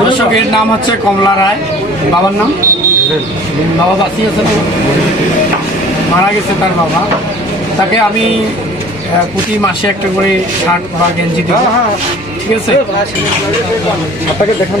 দর্শক এর নাম হচ্ছে কমলা রায়। বাবার নাম? বাবা বাসি আছে মারা গেছে তার বাবা। তাকে আমি প্রতি মাসে একটা করে শার্ট বা গেঞ্জি দিব। ঠিক আছে? আপনাকে দেখান।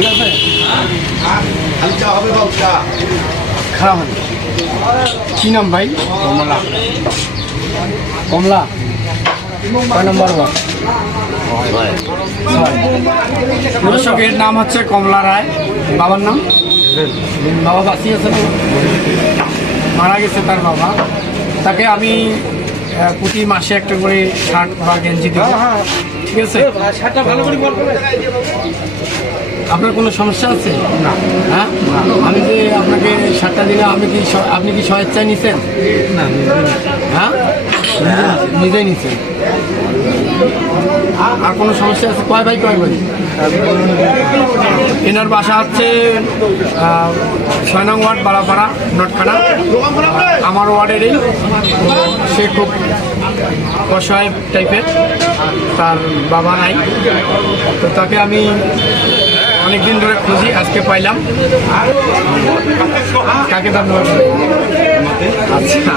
ঠিক আছে খারাপ হয়নি। কি নাম ভাই? কমলা। কমলা। কয় নম্বর ওয়ার্ড নাম হচ্ছে কমলা রায়। বাবার নাম? বাবা বাসি আছে? মারা গেছে তার বাবা। তাকে আমি প্রতি মাসে একটা করে শার্ট বা গেঞ্জি দিব। ঠিক আছে? আপনার কোনো সমস্যা আছে? না। হ্যাঁ? আমি যে আপনাকে সাতটা দিলাম আমি কি আপনি কি স্বেচ্ছায় নিছেন? না হ্যাঁ? নিজেই নিছেন? আর কোনো সমস্যা আছে? কয় ভাই কয় ভাই? এনার বাসা হচ্ছে ছয় নং ওয়ার্ড বালাপাড়া নটখানা। আমার ওয়ার্ডেরই সে খুব অসহায় টাইপের তার বাবা নাই। তো তাকে আমি অনেকদিন ধরে খুঁজি আজকে পাইলাম। কাকে ধন্যবাদ? আচ্ছা।